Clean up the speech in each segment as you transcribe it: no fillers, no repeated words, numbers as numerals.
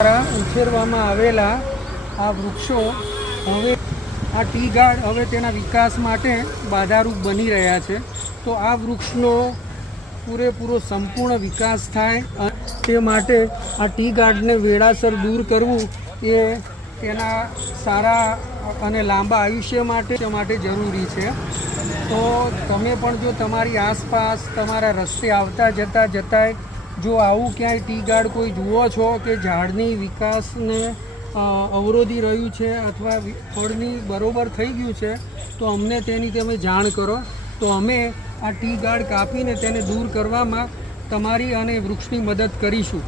ઉછેરવામાં આવેલા આ વૃક્ષો હવે આ ટી ગાર્ડ હવે તેના વિકાસ માટે બાધારૂપ બની રહ્યા છે. તો આ વૃક્ષનો પૂરેપૂરો સંપૂર્ણ વિકાસ થાય તે માટે આ ટી ગાર્ડને વેળાસર દૂર કરવું એ તેના સારા અને લાંબા આયુષ્ય માટે જરૂરી છે. તો તમે પણ જો તમારી આસપાસ તમારા રસ્તે આવતા જતાંય જો આવું ક્યાંય ટી ગાર્ડ કોઈ જુઓ છો કે ઝાડની વિકાસને અવરોધી રહ્યું છે અથવા ફળની બરોબર થઈ ગયું છે તો અમને તેની તમે જાણ કરો, તો અમે આ ટી ગાર્ડ કાપીને તેને દૂર કરવામાં તમારી અને વૃક્ષની મદદ કરીશું.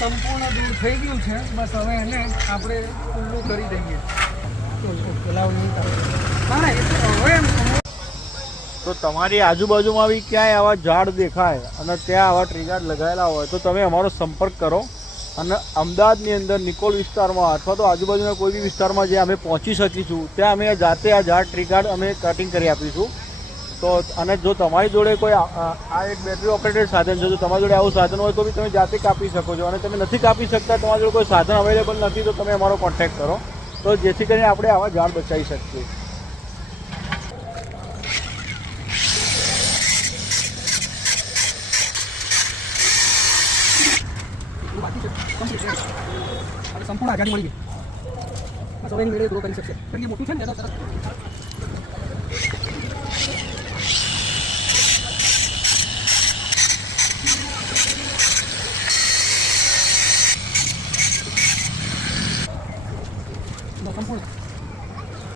સંપૂર્ણ દૂર થઈ ગયું છે, બસ હવે એને આપણે ખુલ્લું કરી દઈએ. તો તમારી આજુબાજુમાં બી ક્યાંય આવા ઝાડ દેખાય અને ત્યાં આવા ટ્રી ગાર્ડ લગાવેલા હોય તો તમે અમારો સંપર્ક કરો અને અમદાવાદની અંદર નિકોલ વિસ્તારમાં અથવા તો આજુબાજુના કોઈ બી વિસ્તારમાં જે અમે પહોંચી શકીશું ત્યાં અમે જાતે આ ઝાડ ટ્રી ગાર્ડ અમે કટિંગ કરી આપીશું. તો અને જો તમારી જોડે કોઈ આ એક બેટરી ઓપરેટેડ સાધન છે, જો તમારી જોડે આવું સાધન હોય તો બી તમે જાતે કાપી શકો છો. અને તમે નથી કાપી શકતા, તમારી જોડે કોઈ સાધન અવેલેબલ નથી, તો તમે અમારો કોન્ટેક્ટ કરો, તો જેથી કરીને આપણે આવા ઝાડ બચાવી શકીએ. સંપૂર્ણ આઝાદી મળી ગઈ, બસ હવે એની મેળે ગ્રો કરી શકશે. મોટું છે ને સરસ. સંપૂર્ણ